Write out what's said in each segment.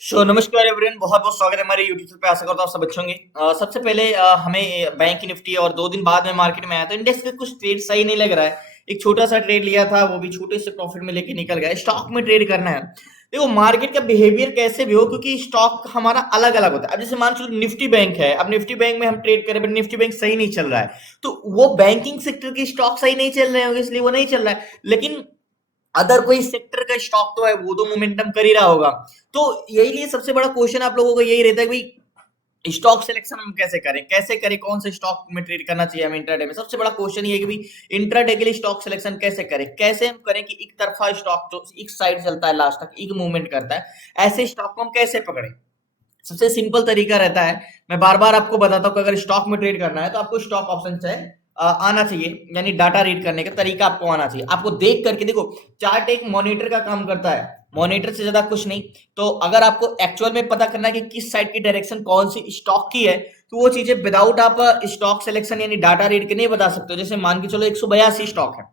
नमस्कार एवरीवन, बहुत बहुत स्वागत है हमारे यूट्यूब पे। आशा करता हूँ आप सब अच्छे होंगे। सबसे पहले हमें बैंक निफ्टी और 2 दिन बाद में मार्केट में आया तो इंडेक्स का कुछ ट्रेड सही नहीं लग रहा है। एक छोटा सा ट्रेड लिया था, वो भी छोटे से प्रॉफिट में लेके निकल गया। स्टॉक में ट्रेड करना है, देखो मार्केट का बिहेवियर कैसे भी हो, क्योंकि स्टॉक हमारा अलग अलग होता है। अब जैसे मान चलो निफ्टी बैंक है, अब निफ्टी बैंक में हम ट्रेड करें बट निफ्टी बैंक सही नहीं चल रहा है, तो वो बैंकिंग सेक्टर के स्टॉक सही नहीं चल रहे होंगे, इसलिए वो नहीं चल रहा है। लेकिन अदर कोई सेक्टर का स्टॉक तो है, वो तो मोमेंटम कर ही रहा होगा। तो यही लिए सबसे बड़ा क्वेश्चन आप लोगों को यही रहता है कि भाई स्टॉक सिलेक्शन हम कैसे करें, कौन से स्टॉक में ट्रेड करना चाहिए हमें इंट्राडे में। सबसे बड़ा क्वेश्चन ये है कि भाई इंट्राडे के लिए स्टॉक सिलेक्शन कैसे हम करें कि एक तरफा स्टॉक जो एक साइड चलता है लास्ट तक एक मूवमेंट करता है, ऐसे स्टॉक को हम कैसे पकड़ें। सबसे सिंपल तरीका रहता है, मैं बार बार आपको बताता हूँ कि अगर स्टॉक में ट्रेड करना है तो आपको स्टॉक ऑप्शन से आना चाहिए, यानी डाटा रीड करने का तरीका आपको आना चाहिए। आपको देख करके देखो, चार्ट एक मॉनिटर का काम करता है, मॉनिटर से ज्यादा कुछ नहीं। तो अगर आपको एक्चुअल में पता करना है कि किस साइड की डायरेक्शन कौन सी स्टॉक की है, तो वो चीजें विदाउट आप स्टॉक सिलेक्शन यानी डाटा रीड के नहीं बता सकते हो। जैसे मान के चलो 182 स्टॉक है,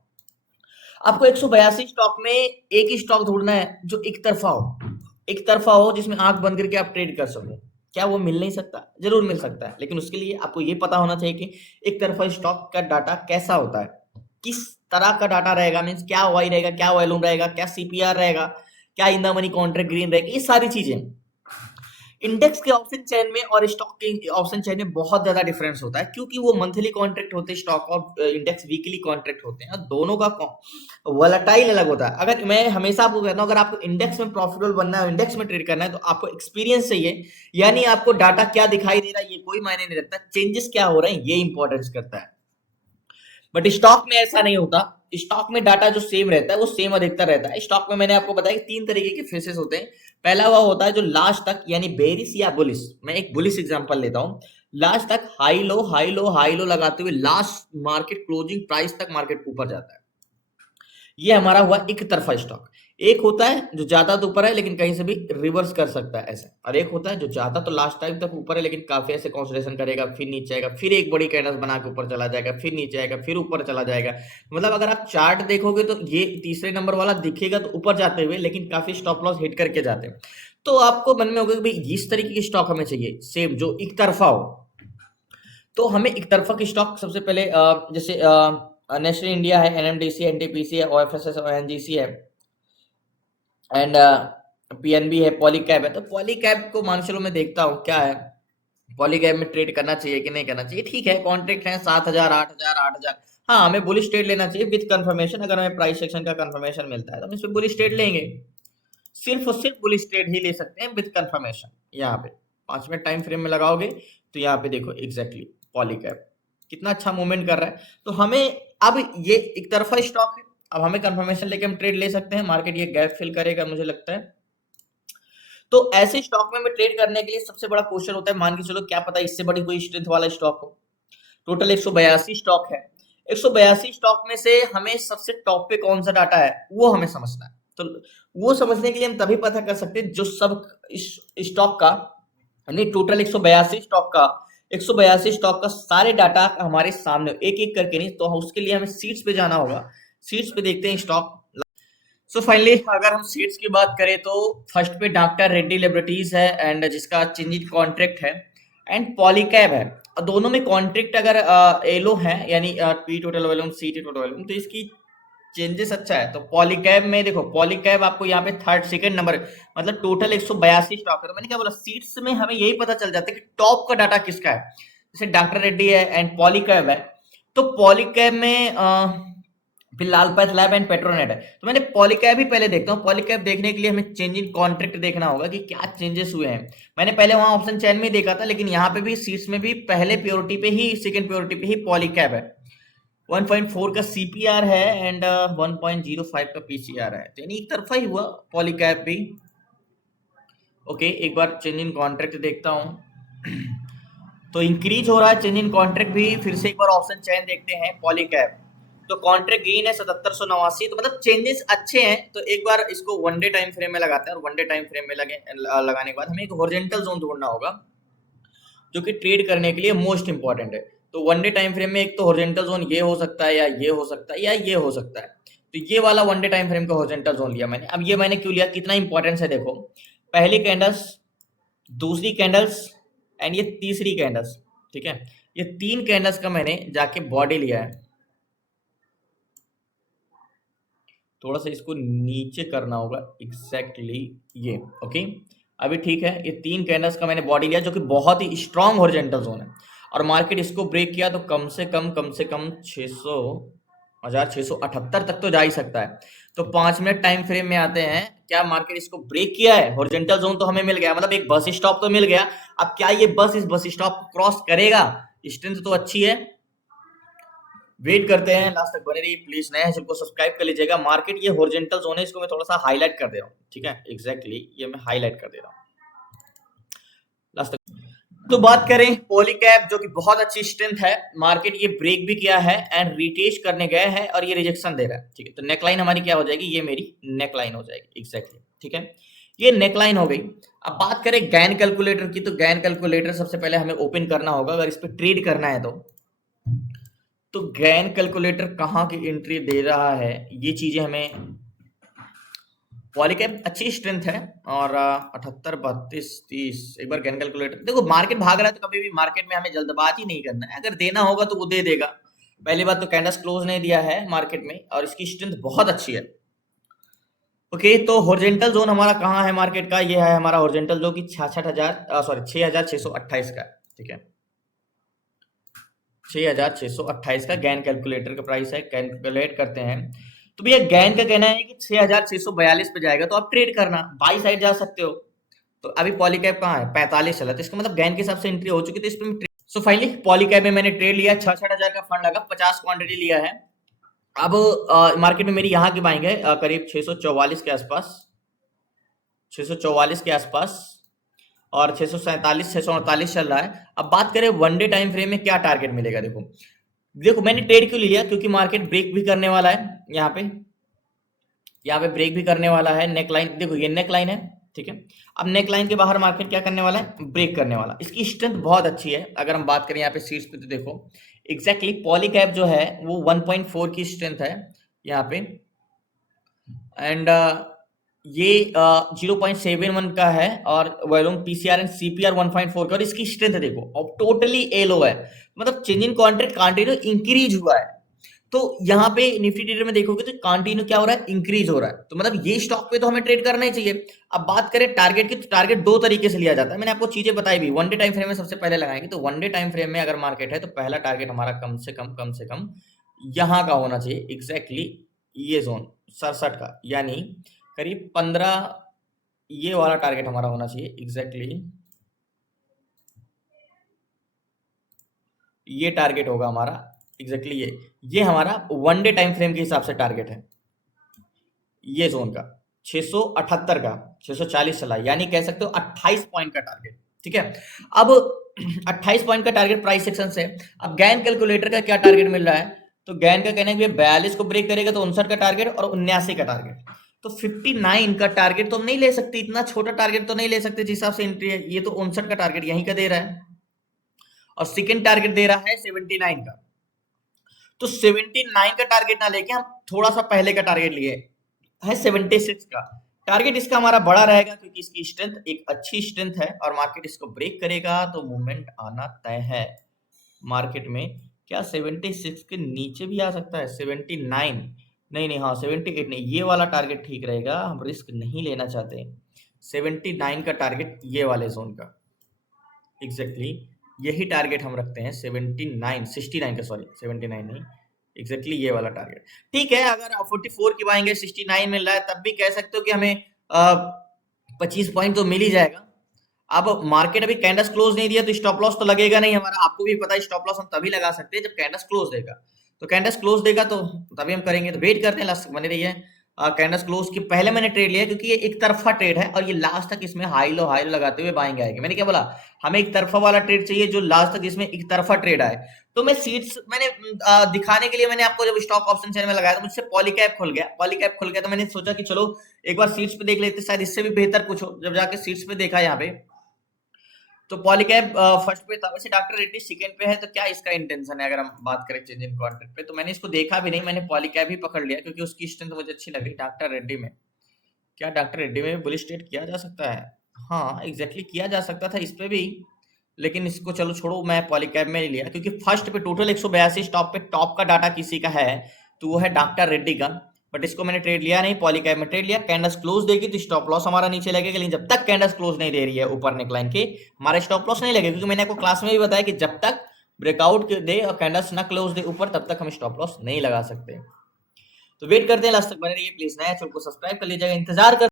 आपको 182 स्टॉक में एक स्टॉक ढूंढना है जो एक तरफा हो जिसमें आंख बंद करके आप ट्रेड कर सको। क्या वो मिल नहीं सकता? जरूर मिल सकता है, लेकिन उसके लिए आपको ये पता होना चाहिए कि एक तरफा स्टॉक का डाटा कैसा होता है, किस तरह का डाटा रहेगा। मीन्स क्या वाई रहेगा, क्या वॉल्यूम रहेगा, क्या सीपीआर रहेगा, क्या in the money contract green रहेगा, ये सारी चीजें। इंडेक्स के ऑप्शन चेन में और स्टॉक के ऑप्शन चेन में बहुत ज्यादा डिफरेंस होता है, क्योंकि वो मंथली कॉन्ट्रैक्ट होते हैं स्टॉक, और इंडेक्स वीकली कॉन्ट्रैक्ट होते हैं। दोनों का वोलेटाइल अलग होता है। अगर मैं हमेशा आपको कहता हूँ, अगर आपको इंडेक्स में प्रॉफिटेबल बनना है, इंडेक्स में ट्रेड करना है, तो आपको एक्सपीरियंस चाहिए। यानी आपको डाटा क्या दिखाई दे रहा है ये कोई मायने नहीं रखता, चेंजेस क्या हो रहे हैं ये इंपॉर्टेंस करता है। बट स्टॉक में ऐसा नहीं होता। स्टॉक में डाटा जो सेम रहता है वो सेम अधिकतर रहता है। स्टॉक में मैंने आपको बताया कि 3 तरीके के फेसेस होते हैं। पहला वह होता है जो लास्ट तक, यानी बेरिस या बुलिस। मैं एक बुलिस एग्जांपल लेता हूं। लास्ट तक high low high low high low लगाते हुए लास्ट मार्केट क्लोजिंग प्राइस तक मार्केट ऊपर जाता है, ये हमारा हुआ एक तरफा स्टॉक। एक होता है जो ज्यादा तो ऊपर है लेकिन कहीं से भी रिवर्स कर सकता है ऐसा, और एक होता है जो ज्यादा तो लास्ट टाइम तक ऊपर है लेकिन काफी ऐसे कंसोलिडेशन करेगा, फिर नीचे आएगा, फिर एक बड़ी कैंडल बना के ऊपर चला जाएगा, फिर नीचे आएगा, फिर ऊपर चला जाएगा। मतलब अगर आप चार्ट देखोगे तो ये तीसरे नंबर वाला दिखेगा तो ऊपर जाते हुए, लेकिन काफी स्टॉप लॉस हिट करके जाते हैं। तो आपको मन में होगा कि भाई इस तरीके की स्टॉक हमें चाहिए सेम जो एक तरफा हो। तो हमें एक तरफा की स्टॉक सबसे पहले जैसे नेशनल इंडिया है, एनएमडीसी, एनटीपीसी है, ओएफएसएस और एनजीसी है, एंड पीएनबी है, पॉलीकैब है। तो पॉलीकैब को मान चलो मैं देखता हूँ क्या है, पॉलीकैब में ट्रेड करना चाहिए कि नहीं करना चाहिए। ठीक है, कॉन्ट्रैक्ट है 7,000, 8,000, 8,000। हाँ, हमें बुलिश ट्रेड लेना चाहिए विद कंफर्मेशन। अगर हमें प्राइस सेक्शन का कंफर्मेशन मिलता है तो हम इस पे बुलिश ट्रेड लेंगे। सिर्फ और सिर्फ बुलिश ट्रेड ही ले सकते हैं विद कंफर्मेशन। यहाँ पे 5 मिनट टाइम फ्रेम में लगाओगे तो यहाँ पे देखो एग्जैक्टली पॉलीकैब कितना अच्छा मूवमेंट कर रहा है। तो हमें अब ये एक तरफा स्टॉक है, अब हमें कंफर्मेशन लेके हम ट्रेड ले सकते हैं। मार्केट ये गैप फिल करेगा मुझे लगता है। तो ऐसे स्टॉक में ट्रेड करने के लिए सबसे बड़ा क्वेश्चन होता है, मान के चलो क्या पता इससे बड़ी कोई स्ट्रेंथ वाला स्टॉक हो। टोटल 182 स्टॉक है, 182 स्टॉक में से हमें सबसे टॉप पे कौन सा डाटा है वो हमें समझना है। तो वो समझने के लिए हम तभी पता कर सकते हैं जो सब स्टॉक का, यानी टोटल 182 स्टॉक का, 182 स्टॉक का सारे डाटा हमारे सामने एक एक करके नहीं, तो उसके लिए हमें सीट्स पे जाना होगा। सीट्स पे देखते हैं स्टॉक। सो फाइनली अगर हम सीट्स की बात करें तो फर्स्ट पे डॉक्टर रेड्डी लेबोरेटरीज है, एंड जिसका चेंज कॉन्ट्रैक्ट है, एंड पॉलीकैब है। और दोनों में कॉन्ट्रैक्ट अगर एलो है, यानी P total volume C T total volume, तो इसकी चेंजेस अच्छा है। तो पॉलीकैब में देखो, पॉलीकैब आपको यहाँ पे थर्ड सेकंड नंबर, मतलब टोटल 182 स्टॉक है। तो मैंने क्या बोला, सीट्स में हमें यही पता चल जाता है कि टॉप का डाटा किसका है। जैसे डॉक्टर रेड्डी है एंड पॉलीकैब है, तो पॉलीकैब में फिर लाल पैथ लैब एंड पेट्रोनेट है। तो मैंने पॉलीकैब ही पहले देखता हूँ। पॉलीकैब देखने के लिए हमें चेंज इन कॉन्ट्रैक्ट देखना होगा कि क्या चेंजेस हुए हैं। मैंने पहले वहां ऑप्शन चैन में देखा था, लेकिन यहाँ पे भी सीट्स में भी पहले प्योरिटी पे ही, सेकंड प्योरिटी पे ही पॉलीकैब है। 1.4 का सीपीआर है एंड 1.05 का पीसीआर है, तो यानी एक तरफा ही हुआ पॉलीकैब भी। ओके, एक बार चेंज इन कॉन्ट्रैक्ट देखता हूँ तो इंक्रीज हो रहा है चेंज इन कॉन्ट्रैक्ट भी। फिर से एक बार ऑप्शन चैन देखते हैं पॉलीकैब, तो कॉन्ट्रैक्ट गेन है 7789, तो मतलब चेंजेस अच्छे हैं। तो एक बार इसको वन डे टाइम फ्रेम में लगाते हैं, और वन डे टाइम फ्रेम में लगाने के बाद हमें एक हॉरिजॉन्टल जोन ढूंढना होगा जो कि ट्रेड करने के लिए मोस्ट इंपॉर्टेंट है। तो वन डे टाइम फ्रेम में एक तो हॉरिजॉन्टल जोन ये हो सकता है, या ये हो सकता है, या ये हो सकता है। तो ये वाला वन डे टाइम फ्रेम का हॉरिजॉन्टल जोन लिया मैंने। अब ये मैंने क्यों लिया, कितना इंपॉर्टेंस है देखो। पहली कैंडल्स दूसरी कैंडल्स एंड ये तीसरी कैंडल्स, ठीक है, ये 3 कैंडल्स का मैंने जाके बॉडी लिया है। थोड़ा सा इसको नीचे करना होगा, एग्जैक्टली ये, ओके। अभी ठीक है, ये 3 कैंडल्स का मैंने बॉडी लिया जो कि बहुत ही स्ट्रॉन्ग हॉरिजॉन्टल जोन है, और मार्केट इसको ब्रेक किया तो कम से कम 1678 तक तो जा ही सकता है। तो 5 मिनट टाइम फ्रेम में आते हैं, क्या मार्केट इसको ब्रेक किया है? हॉरिजॉन्टल जोन तो हमें मिल गया, मतलब एक बस स्टॉप तो मिल गया। अब क्या ये बस इस बस स्टॉप को क्रॉस करेगा? स्ट्रेंथ तो अच्छी है, वेट करते हैं, लास्ट तक बने रहिए प्लीज। नए हैं को सब्सक्राइब कर लीजिएगा। मार्केट ये हॉरिजॉन्टल जोन है, इसको मैं थोड़ा सा हाईलाइट कर दे रहा हूँ, ठीक है, एग्जैक्टली ये मैं हाईलाइट कर दे रहा हूँ लास्ट तक। तो बात करें पॉलीकैब, जो कि बहुत अच्छी स्ट्रेंथ है, मार्केट ये ब्रेक भी किया है एंड रिटेस्ट करने गए हैं और ये रिजेक्शन दे रहा है, ठीक है। तो नेकलाइन हमारी क्या हो जाएगी? ये मेरी नेकलाइन हो जाएगी, एग्जैक्टली, ठीक है, ये नेकलाइन हो गई। अब बात करें गैन कैलकुलेटर की, तो गैन कैलकुलेटर सबसे पहले हमें ओपन करना होगा अगर इस पर ट्रेड करना है तो गैन कैलकुलेटर कहाँ की एंट्री दे रहा है, ये चीजें हमें। पॉलीकैब अच्छी स्ट्रेंथ है और 78 32 30। एक बार गैन कैलकुलेटर देखो, मार्केट भाग रहा है तो कभी भी मार्केट में हमें जल्दबाजी नहीं करना है, अगर देना होगा तो वो दे देगा। पहली बात तो कैंडल्स क्लोज नहीं दिया है मार्केट में और इसकी स्ट्रेंथ बहुत अच्छी है, ओके। तो हॉरिजॉन्टल जोन हमारा कहाँ है मार्केट का? ये है हमारा हॉरिजॉन्टल जोन की 6628 का, ठीक है, 6628 का गैन कैलकुलेटर का प्राइस है। कैलकुलेट करते हैं तो भैया गैन का कहना है कि 6642 पे जाएगा तो आप ट्रेड करना, बाई साइड जा सकते हो। तो अभी पॉलीकैब कहाँ है? 45 चला, तो इसका मतलब गैन के हिसाब से एंट्री हो चुकी, तो इसमें सो फाइनली पॉलीकैब में मैंने ट्रेड लिया, 66,000 का फंड लगा, 50 क्वांटिटी लिया है। अब मार्केट में मेरी यहाँ की बाइंग है करीब 644 के आसपास, 644 के आसपास, और 647 648 चल रहा है। अब बात करें वन डे टाइम फ्रेम में क्या टारगेट मिलेगा, देखो देखो मैंने ट्रेड क्यों लिया, क्योंकि मार्केट ब्रेक भी करने वाला है, यहाँ पे ब्रेक भी करने वाला है। नेक लाइन देखो, ये नेक लाइन है, ठीक है। अब नेक लाइन के बाहर मार्केट क्या करने वाला है? ब्रेक करने वाला। इसकी स्ट्रेंथ बहुत अच्छी है, अगर हम बात करें यहाँ पे सीट्स पे तो देखो एग्जैक्टली पॉलीकैब जो है वो 1.4 की स्ट्रेंथ है यहाँ पे, एंड ये 0.71 का है, और वॉल्यूम पीसीआर एंड सीपीआर 1.4 का, और इसकी स्ट्रेंथ देखो अब टोटली एलो है, मतलब चेंजिंग कॉन्ट्रैक्ट कंटिन्यू इंक्रीज हुआ है। तो यहाँ पे निफ्टी ट्रेडर में देखोगे तो कंटिन्यू क्या हो रहा है? इंक्रीज हो रहा है, तो मतलब ये स्टॉक पे तो हमें ट्रेड करना ही चाहिए। अब बात करें टारगेट की, तो टारगेट दो तरीके से लिया जाता है, मैंने आपको चीजें बताई भी। वन डे टाइम फ्रेम में सबसे पहले लगाएंगे, तो वन डे टाइम फ्रेम में अगर मार्केट है तो पहला टारगेट हमारा कम से कम यहाँ का होना चाहिए, एग्जैक्टली ये जोन 67 का, यानी करीब 15, ये वाला टारगेट हमारा होना चाहिए, एग्जैक्टली ये टारगेट होगा हमारा, एग्जैक्टली ये हमारा वन डे टाइम फ्रेम के हिसाब से टारगेट है, ये जोन का 678 का 640 चला, यानी कह सकते हो 28 पॉइंट का टारगेट, ठीक है। अब 28 पॉइंट का टारगेट प्राइस सेक्शन से। अब गैन कैलकुलेटर का क्या टारगेट मिल रहा है? तो गैन का कहना है कि 42 को ब्रेक करेगा तो 59 का टारगेट और 79 का टारगेट, तो 59 का टारगेट तो हम नहीं ले सकते, इतना छोटा टारगेट तो नहीं ले सकते जिस हिसाब से एंट्री है। ये तो 59 का टारगेट यहीं का दे रहा है, और सेकेंड टारगेट दे रहा है 79 का। तो 79 का टारगेट ना लेके हम थोड़ा सा पहले का टारगेट लिए है 76 का। टारगेट इसका हमारा बड़ा रहेगा क्योंकि इसकी स्ट्रेंथ एक अच्छी स्ट्रेंथ है, और मार्केट इसको ब्रेक करेगा तो मूवमेंट आना तय है मार्केट में। क्या 76 के नीचे भी आ सकता है? 79 नहीं नहीं, हाँ 78 नहीं, ये वाला टारगेट ठीक रहेगा, हम रिस्क नहीं लेना चाहते। 79 का टारगेट ये वाले जोन का, एग्जैक्टली यही टारगेट हम रखते हैं, 79 69 का, सॉरी 79 नहीं, एग्जैक्टली ये वाला टारगेट। ठीक है, अगर 44 की पाएंगे 69 मिल रहा है तब भी कह सकते हो कि हमें 25 पॉइंट तो मिल ही जाएगा। अब मार्केट अभी कैंडल्स क्लोज नहीं दिया तो स्टॉप लॉस तो लगेगा नहीं हमारा, आपको भी पता है स्टॉप लॉस हम तभी लगा सकते हैं जब कैंडल्स क्लोज देगा। तो कैंडल्स क्लोज देगा तो तभी हम करेंगे, तो वेट करते हैं, लास्ट बने रहिए। कैंडल्स क्लोज के पहले मैंने ट्रेड लिया क्योंकि ये एक तरफा ट्रेड है और ये लास्ट तक इसमें हाई लो लगाते हुए बाइंग आएगी। मैंने क्या बोला? हमें एक तरफा वाला ट्रेड चाहिए जो लास्ट तक इसमें एक तरफा ट्रेड आए। तो मैं सीट्स मैंने दिखाने के लिए मैंने आपको जब स्टॉक ऑप्शन चेन में लगाया तो मुझसे पॉलीकैब खुल गया, पॉलीकैब खुल गया तो मैंने सोचा कि चलो एक बार सीट्स पे देख लेते, शायद इससे भी बेहतर कुछ हो। जब जाके सीट्स पे देखा यहाँ पे तो पॉलीकैब फर्स्ट पे था, वैसे डॉक्टर रेड्डी सेकंड पे है, तो क्या इसका इंटेंशन है अगर हम बात करें चेंज इन कॉन्ट्रैक्ट पे? तो मैंने इसको देखा भी नहीं, मैंने पॉलीकैब ही पकड़ लिया क्योंकि उसकी स्ट्रेंथ मुझे अच्छी लग रही। डॉक्टर रेड्डी में क्या, डॉक्टर रेड्डी में बुलिश ट्रेड किया जा सकता है? हाँ, एग्ज़ैक्टली किया जा सकता था इस पे भी, लेकिन इसको चलो छोड़ो, मैं पॉलीकैब में नहीं लिया क्योंकि फर्स्ट पे टोटल 182 स्टॉक पे टॉप का डाटा किसी का है, तो वो है डॉक्टर रेड्डी का। बट इसको मैंने ट्रेड लिया नहीं, पॉलीकैब में ट्रेड लिया। कैंडल्स क्लोज देगी तो स्टॉप लॉस हमारा नीचे लगेगा, लेकिन जब तक कैंडल्स क्लोज नहीं दे रही है ऊपर नेकलाइन के, हमारा स्टॉप लॉस नहीं लगेगा, क्योंकि मैंने आपको क्लास में भी बताया कि जब तक ब्रेकआउट दे और कैंडल्स ना क्लोज दे ऊपर, तब तक हम स्टॉप लॉस नहीं लगा सकते। तो वेट करते हैं, लास्ट तक बने रहिए प्लीज। नया चैनल को सब्सक्राइब कर लीजिएगा, इंतजार कर।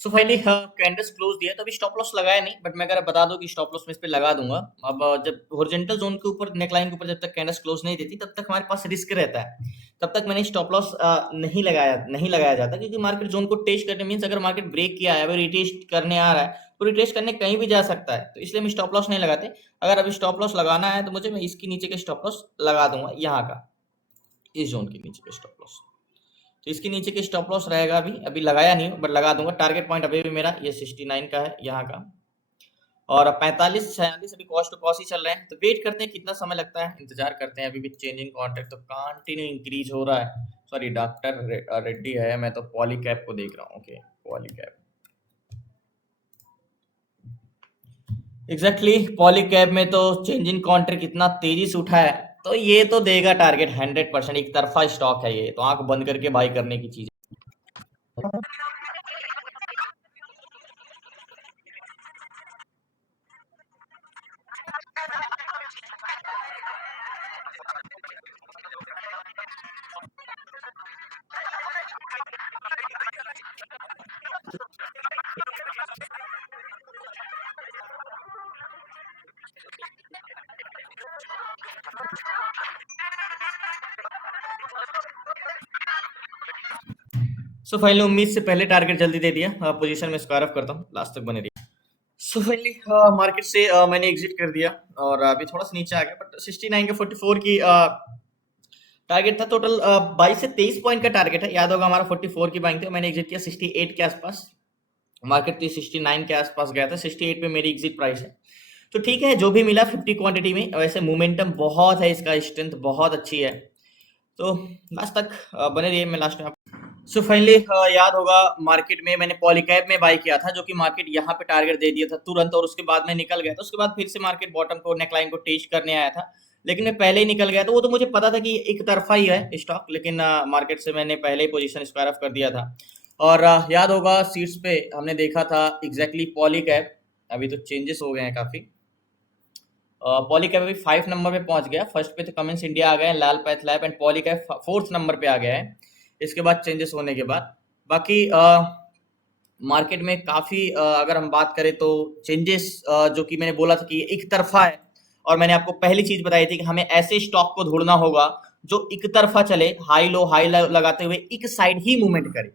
सो फाइनली कैंडल्स क्लोज दिया, तो अभी स्टॉप लॉस लगाया नहीं, बट मैं अगर बता दूं कि स्टॉप लॉस में इस पे लगा दूंगा। अब जब हॉरिजॉन्टल जोन के ऊपर नेकलाइन के ऊपर जब तक कैंडल्स क्लोज नहीं देती, तब तक हमारे पास रिस्क रहता है। तब तक मैंने स्टॉप लॉस नहीं लगाया जाता, क्योंकि मार्केट जोन को टेस्ट करने मीन्स अगर मार्केट ब्रेक किया है, अगर रिटेस्ट करने आ रहा है, तो रिटेस्ट करने कहीं भी जा सकता है, तो इसलिए हम स्टॉप लॉस नहीं लगाते। अगर अभी स्टॉप लॉस लगाना है तो मुझे, मैं इसके नीचे के स्टॉप लॉस लगा दूंगा, यहाँ का, इस जोन के नीचे के स्टॉप लॉस। तो इसके नीचे के स्टॉप लॉस रहेगा, अभी लगाया नहीं हूँ, बट लगा दूंगा। टारगेट पॉइंट अभी भी मेरा ये 69 का है, यहाँ का, और 45-46 अभी कॉस्ट टू कॉस्ट ही चल रहे हैं। तो वेट करते हैं कितना समय लगता है, इंतजार करते हैं। अभी भी चेंज इन कॉन्ट्रैक्ट तो कंटिन्यू इंक्रीज हो रहा है। सॉरी, डॉक्टर रेड्डी है, मैं तो पॉलीकैब को देख रहा हूँ। ओके, पॉलीकैब, एग्जैक्टली पॉलीकैब में तो चेंज इन कॉन्ट्रैक्ट इतना तेजी से उठा है, तो ये तो देगा टारगेट 100%। एक तरफा स्टॉक है ये, तो आंख बंद करके बाई करने की चीज। सो फाइनली उम्मीद से पहले टारगेट जल्दी दे दिया। पोजीशन में स्क्वायर ऑफ करता हूँ, लास्ट तक बने रही। सो फाइनली मार्केट से मैंने एग्जिट कर दिया, और अभी थोड़ा सा नीचे आ गया, बट 69 के 44 की टारगेट था। टोटल 22 से 23 पॉइंट का टारगेट है, याद होगा हमारा 44 की बाइंग थी, मैंने एग्जिट किया 68 के आसपास। मार्केट तो 69 के आसपास गया था, 68 पे मेरी एग्जिट प्राइस है। तो ठीक है, जो भी मिला 50 क्वांटिटी में। वैसे मोमेंटम बहुत है, इसका स्ट्रेंथ बहुत अच्छी है, तो लास्ट तक बने रहिए। मैं लास्ट में सो फाइनली याद होगा मार्केट में मैंने पॉलीकैब में बाई किया था, जो कि मार्केट यहाँ पे टारगेट दे दिया था तुरंत, और उसके बाद मैं निकल गया था। उसके बाद फिर से मार्केट बॉटम को, नेकलाइन को टेस्ट करने आया था, लेकिन मैं पहले ही निकल गया था। वो तो मुझे पता था कि एक तरफा ही है स्टॉक, लेकिन मार्केट से मैंने पहले ही पोजीशन स्क्वायर ऑफ कर दिया था। और याद होगा सीट्स पे हमने देखा था एग्जैक्टली पॉलीकैब, अभी तो चेंजेस हो गए हैं काफी। पॉलीकैब अभी 5 नंबर पे पहुंच गया। फर्स्ट पे तो कमेंस इंडिया आ गए हैं, Lal path lab, and Polycab 4th number पे आ गया है इसके बाद चेंजेस होने के बाद। बाकी मार्केट में काफी अगर हम बात करें तो चेंजेस, जो कि मैंने बोला था कि एक तरफा है, और मैंने आपको पहली चीज बताई थी कि हमें ऐसे स्टॉक को ढूंढना होगा जो एक तरफा चले, हाई लो लगाते हुए एक साइड ही मूवमेंट करे,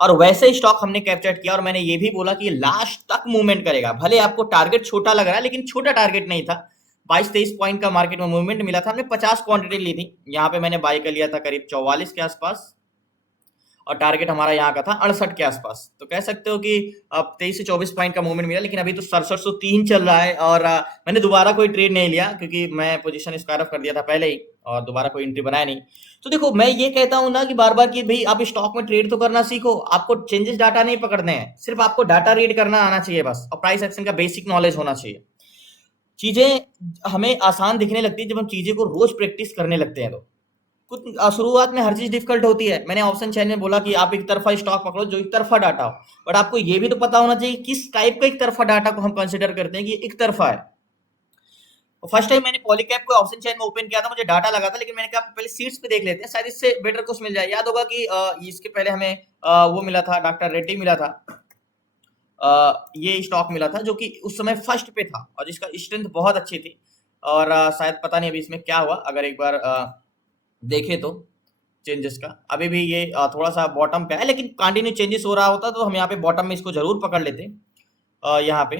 और वैसे स्टॉक हमने कैप्चर किया। और मैंने ये भी बोला कि ये लास्ट तक मूवमेंट करेगा, भले आपको टारगेट छोटा लग रहा है, लेकिन छोटा टारगेट नहीं था। 22-23 पॉइंट का मार्केट में मूवमेंट मिला था। हमने 50 क्वांटिटी ली थी, यहाँ पे मैंने बाई कर लिया था करीब 44 के आसपास, और टारगेट हमारा यहाँ का था 68 के आसपास। तो कह सकते हो कि अब 23 से 24 पॉइंट का मूवमेंट मिला, लेकिन अभी तो 6703 चल रहा है, और मैंने दोबारा कोई ट्रेड नहीं लिया, क्योंकि मैं पोजीशन स्क्वायर ऑफ कर दिया था पहले ही, और दोबारा कोई एंट्री बनाया नहीं। तो देखो, मैं ये कहता हूं ना कि बार बार कि भाई आप स्टॉक में ट्रेड तो करना सीखो, आपको चेंजेस डाटा नहीं पकड़ने हैं, सिर्फ आपको डाटा रीड करना आना चाहिए बस, और प्राइस एक्शन का बेसिक नॉलेज होना चाहिए। चीजें हमें आसान दिखने लगती है जब हम चीजें को रोज प्रैक्टिस करने लगते हैं। तो कुछ शुरुआत में हर चीज डिफिकल्ट होती है। मैंने ऑप्शन चैन में बोला कि आप एक तरफा स्टॉक पकड़ो जो एक तरफा डाटा हो, बट आपको ये भी तो पता होना चाहिए किस टाइप का एक तरफा डाटा को हम कंसिडर करते हैं कि एक तरफा है। फर्स्ट टाइम मैंने पॉलीकैब को ऑप्शन चैन में ओपन किया था, मुझे डाटा लगा था, लेकिन मैंने कहा पहले सीट्स पे देख लेते हैं, शायद इससे बेटर कुछ मिल जाए। याद होगा कि इसके पहले हमें वो मिला था, डॉक्टर रेड्डी मिला था। ये स्टॉक मिला था जो कि उस समय फर्स्ट पे था, और जिसका स्ट्रेंथ बहुत अच्छी थी। और शायद पता नहीं अभी इसमें क्या हुआ, अगर एक बार देखे तो चेंजेस का, अभी भी ये थोड़ा सा बॉटम पे है, लेकिन कंटिन्यू चेंजेस हो रहा होता तो हम यहाँ पे बॉटम में इसको जरूर पकड़ लेते यहाँ पे।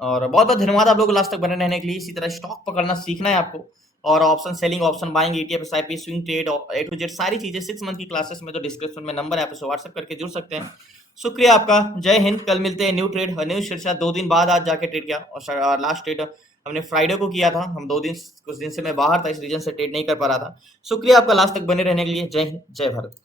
और बहुत बहुत धन्यवाद आप लोग लास्ट तक बने रहने के लिए। इसी तरह स्टॉक पकड़ना सीखना है आपको, और option selling, option buying, ETF, SIP, swing trade, A to Z सारी चीजें 6 मंथ की क्लासेस में, तो डिस्क्रिप्शन में नंबर है, आप उसे व्हाट्सएप करके जुड़ सकते हैं। शुक्रिया आपका, जय हिंद। कल मिलते हैं न्यू ट्रेड, न्यू शीर्षा। 2 दिन बाद आज जाके ट्रेड किया, और लास्ट ट्रेड हमने फ्राइडे को किया था। हम 2 दिन, कुछ दिन से मैं बाहर था, इस रीजन से ट्रेड नहीं कर पा रहा था। शुक्रिया आपका लास्ट तक बने रहने के लिए। जय हिंद, जय भारत।